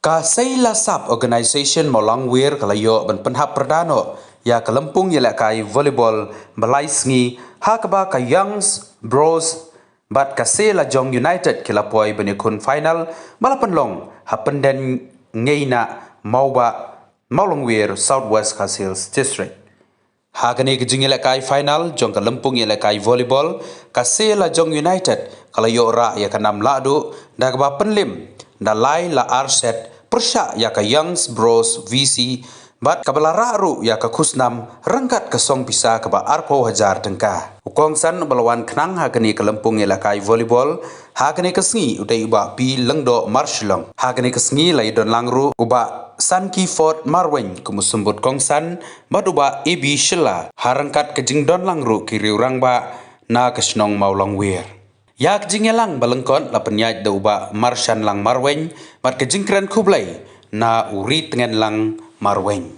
Ka Saila Sub Organization Molang Wir kalayo ban penhap perdano ya kelempung yela kai volleyball balai sngi hakaba ka Youngs Bros bat ka Saila Jong United kilapoi benikun final balapan long hapenden ngeina mauba Molang Wir Southwest Hills District. Hagani kejing yela kai final jong kelempung yela kai volleyball ka Saila Jong United kalayo ra ya kanam ladu dagba penlim dalai la arset persya ya ka Youngs Bros VC bat kabala ru ya ka kusnam rangkat kesong pisa ka ba arpo hajar tengka ukong san balawan knang hagani kelempung ila kai volleyball hagani kesngi utai uba pi lengdo marshlang hagani kesngi lai don langru uba Sanki Fort Marwen kumusumbut kongsan bat uba ibi shela harangkat kejing don langru kiri urang ba na kesnong maulang wir. Yak jingelang balengkot la penyaj da uba marshan lang marweng mat kejingkran kublai na uri tengen lang marweng.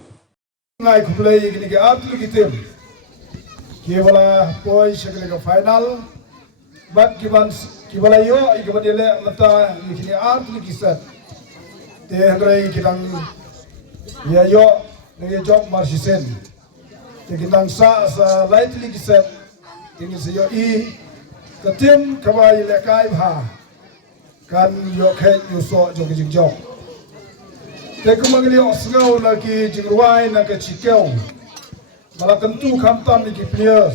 Ngai kublai gini ke atlu kitim. Kibala poi shakle ka final. Bat kibala yo ikibala ele mata gini atlu kisat. Te hendrai kitang ya yo ngai job marsisen. Te kitang sa lightly kisat. Ini seyo I ketim kabai lekai bha kan yo khe yo so jong jing jong te kumangli osngau na ki jingruai na ka chikeu mala tentu khamtam ni ki players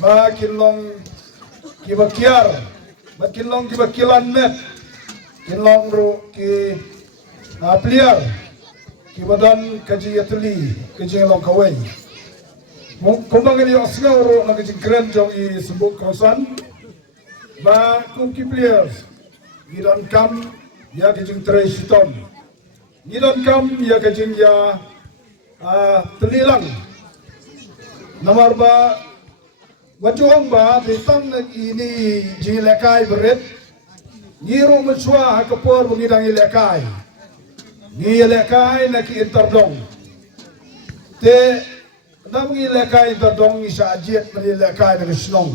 ba kilong ki bakiar ba kilong ki bakilan net kilong ro ki player ki badan kaji yatli kaji long kawai kumangli osngau ro na ka jingkren jong I sebut kausan ba kumki players gidan kam ya kejing tresitom gidan kam ya kejing ya telilang nomor ba wajuang ba ditang ini jilekai beret ngiru mensua hakapor mengidang ilekai ni ilekai nak interdong te nam ilekai interdong isa ajiet ilekai nak snong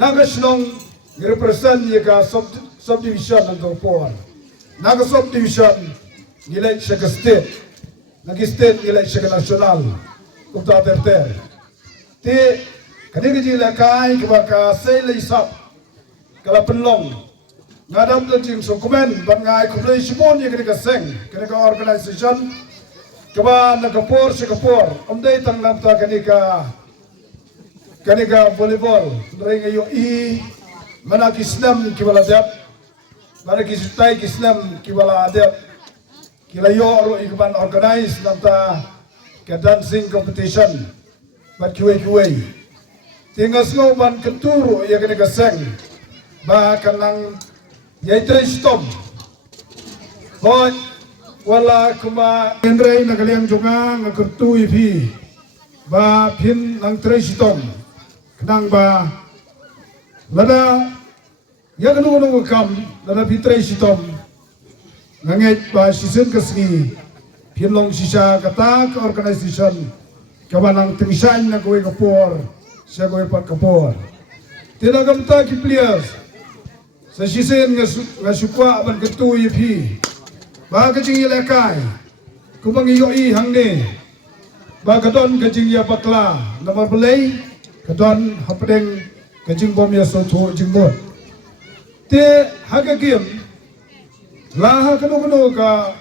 naga snong represent yaka subdivision ng Por. Naga subdivision nilai siya state. Nagi state nilai siya national. Kumta terter. Ti kanina jila kai kabaka Saila Sub kala penlong. Ngadam to jing dokumen ban ngai kublai simon yaka kaseng kanika organization kaba nakapor siya kapor. Omday tang namta kanika volleyball. Dari ngayon mana Islam kibala dep mana kisitai Islam kibala dep kila yo ikban organize nanta ke dancing competition bat kiwe tingas ngo ban keturu ya kene kaseng ba kanang yaitre stom boy wala kumaendre nakaliang jonga ngakertu ipi ba pin nang tre stom kanang ba lada ya kanu kam lada pitre sitom nganget ba sisen kasgi pinlong sisa kata organization kabanang tengsan na kowe kapor sa kowe pat kapor tinagam ta ki players sa sisen nga supwa ban ketu ipi ba kajing ilekai kumang iyo I hangne ba kadon kajing ya bakla nomor belai kadon hapdeng kajing bom ya so tho jingbot te haga game la kanu ka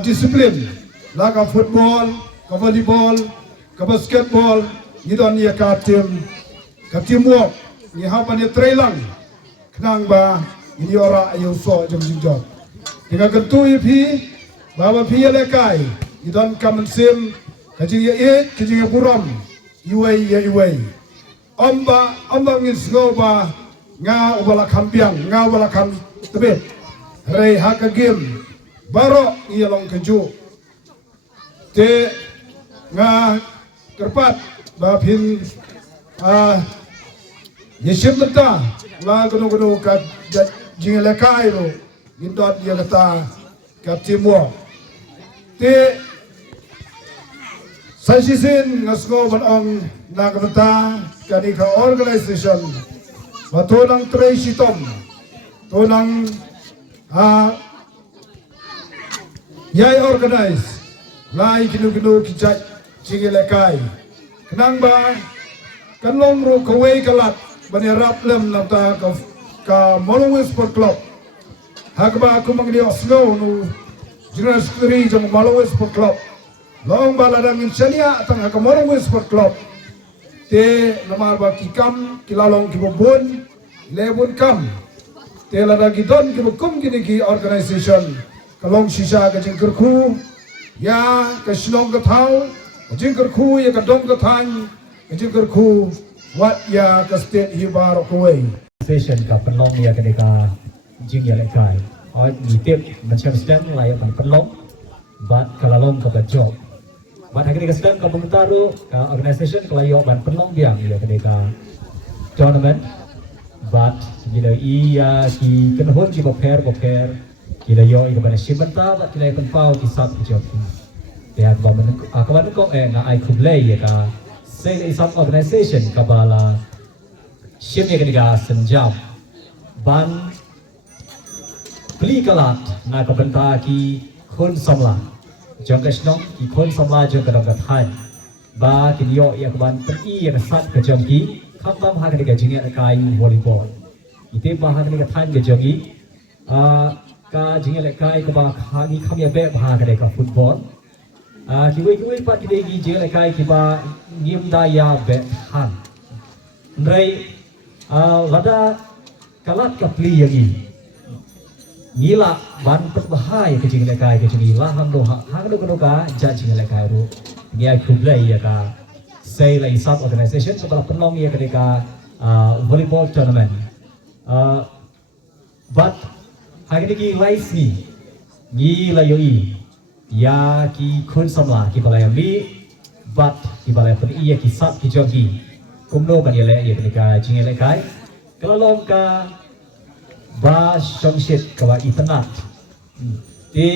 discipline la ka football ka volleyball ka basketball ngidon ya ka teamwork ni hapan ya trailang knang ba ini ora ayo so jing job tinga kentu ipi baba pi ya lekai ngidon kam sim kajing ya kajing ya buram iwai Amba ngis ngoba nga wala kampiang nga wala kam tebe rei haka game baro iyalong keju te nga kerpat bapin yesim mata la gono ka jingela kairo gindot dia kata ka timur te Sasisin ngasgo banong nagata kanika organization batonang tresitom tonang Yai organize lai kinu kijai cigi lekai kenang ba kan long ru kawai kalat bani rap lem namta ka Molongwe Sport Club hakba aku mangdi Oslo nu General Secretary jong Molongwe Sport Club long baladang insania tang ka Molongwe Sport Club te namar ba kikam kilalong kibobon lebon kam te ladang gidon kibokum gini ki organization kalong shisha ka jingkerku ya ka shlong ka thau jingkerku ya ka dong ka thang jingkerku wat ya ka state hibar kawai session ka penlong ya kedeka jing ya lekai oi ditip macam sedang layak penlong bat kalalong ka job bat kedeka sedang ka pementaru ka organisation kelayo ban penlong biang ya kedeka tournament bat gila iya ki kenhon ki boker kila yo ida bana shimanta bat kila kon pau ki sat ki job ya ba man akaban ko nga ai kublay ya ka say isap organization kabala shim ya kedeka senjam ban pli kalat na ka banta ki khon samla jong ka snong ki khon samla jong ka dong ka thai ba ki yo ya ka ban pri ya ka sat ka jong ki kham bam ha kedeka jing ya kai volleyball ite ba ha kedeka thai ka jong ki ka jing ya kai ka ba khagi kham ya be ba kedeka football ki wei pat kedeki jing ya kai ki ba ngim da ya be han ndai lada kalat ka pli yagi ngila ban perbahaya ke jing lekai ke jing la hang do ka ja jing lekai ru ngia kublai ya ka say lai sub organization sebab penong ya ketika volleyball tournament but hari ni lais ni la yoi ya ki khun samla ki balai mi but ki balai pun iya ki sub ki jogi kumno kan ya le ya ketika jing lekai kalau ka ba shongshit kawa itanat di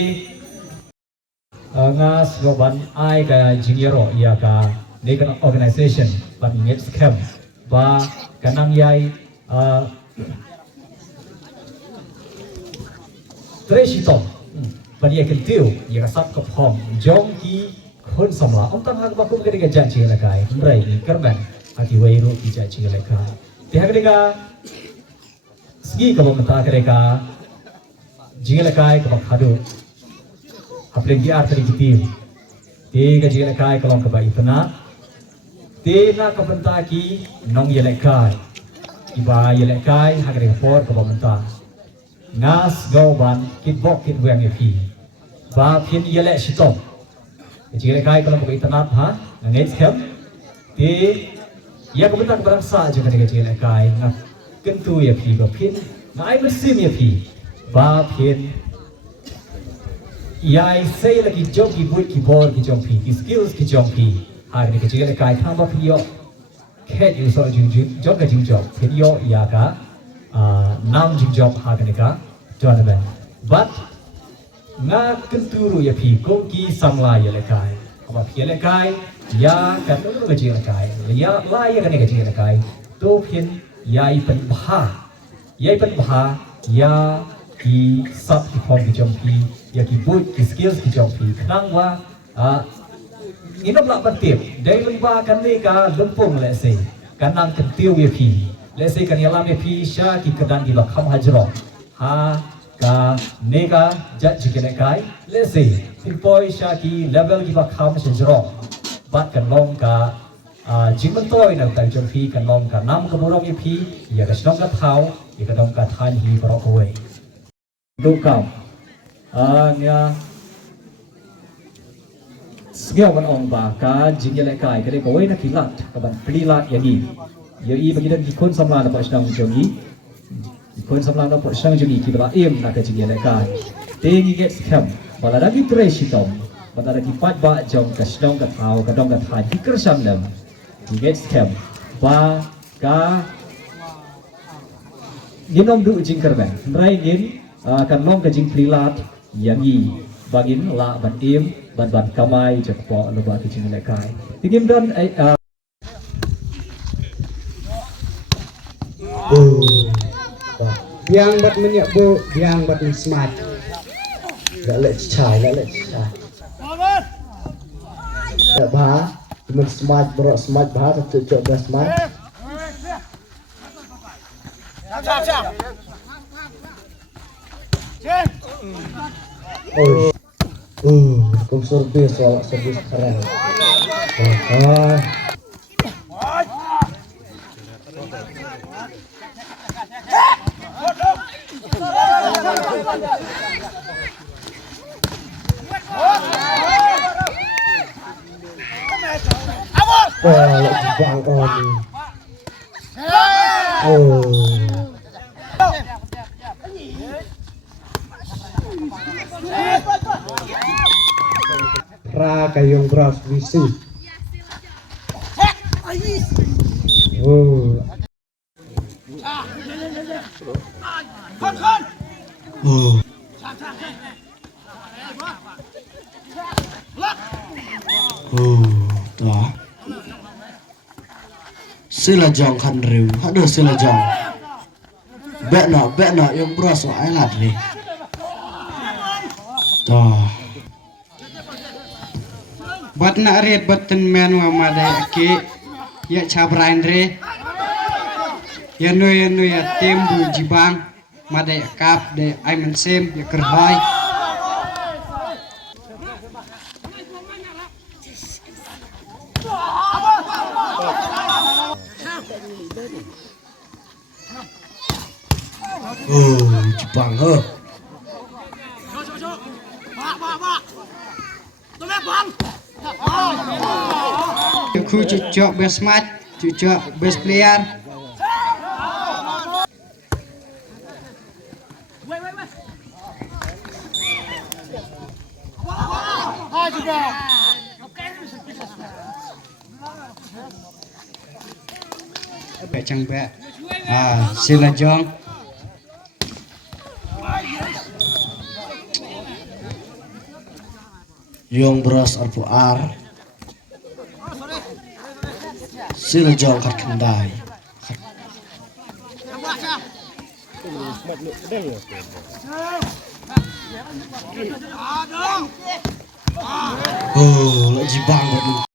ngas goban ai ka jingero ya ka nekan organization ban next camp ba kanang yai treshito ban ya kentiu ya sap ka phong jong ki khon samla om tang hak ba kum kadi ga janji la kai rai ni karban aki wei ro ki janji la kai ti hak ga segi kalau mentah mereka jingga lekai kalau khadu apalagi dia tadi kita tiga jingga lekai kalau kebai tanah tina kebentar ki nong yelekai iba yelekai hagre por kalau mentah ngas gauban kitbok kitwang yapi ba pin yelek sitop jingga lekai kalau kebai tanah ha next camp ti ya kebentar keberangsa juga dengan jingga lekai ngap kentu ya pi ba pin ngai mesim ya pi ba pin yai say lagi job ki buat ki bor ki jong pi ki skills ki jong pi hari ni kecil kai tham ba pi yo ket you so jing job ka jing job pi yo ya ka nam jing job ha ka ni ka tournament but nga kentu ru ya pi kong ki samla ya le kai ba pi le kai ya ka tu ka jing le kai ya la ya ka ni ka jing le kai to pin yai pen bha ya ki sub ki form ki jompi ya ki boot ki skills ki jompi nang wa inop la patip dai lumba kan ni ka lumpung le se kanang kentiu ya pi le se kan yalam ya pi sha ki kadang di ba kham hajro ha ka nega jat jikene kai le se tin poi sha ki level ki ba kham hajro bat kan long ka jingman toy na tai jong phi kan long ka nam ka borong ye phi ya ka snong ka thau ya ka dong ka than hi borok away do kam nya sgel ban ong ba ka jingle le kai ka de ko wei na kilat ka ban prilat ya ni ya i bagi dan dikon samla na pa snong jong i dikon samla na pa snong jong i ki ba em na ka jingle le kai te ngi get scam bala da ki tre shitom bala da ki pat ba jong ka snong ka thau ka dong ka than hi kersam nam next camp ba ka ginom du jingker ben rai gin kan long ka jing prilat yangi bagin la ban im ban kamai jakpo lo ba ki jing lekai tigim don biang bat menyak bu biang bat smart Gak lek cicai, gak lek cicai. Gak bah, cuma smart berok smart bah, satu cok bah smart. Kum servis soal servis keren. Lek bang on. Ra kayong bras visi. Đó. Sila jong khăn rìu, hãy được sila jong. Bẹ nọ yung bras wa ai lạt đi. Đó. Bat na red batan men wa mada ki ya chabrain re ya no ya tembu jibang mada kap de aiman sem ya kerbai Jepang hơ. ku cucok best match cucok best player Bẹ chẳng bẹ sila jong Yung bras arpu ar. Sila jong kat kendai. Lek jibang buat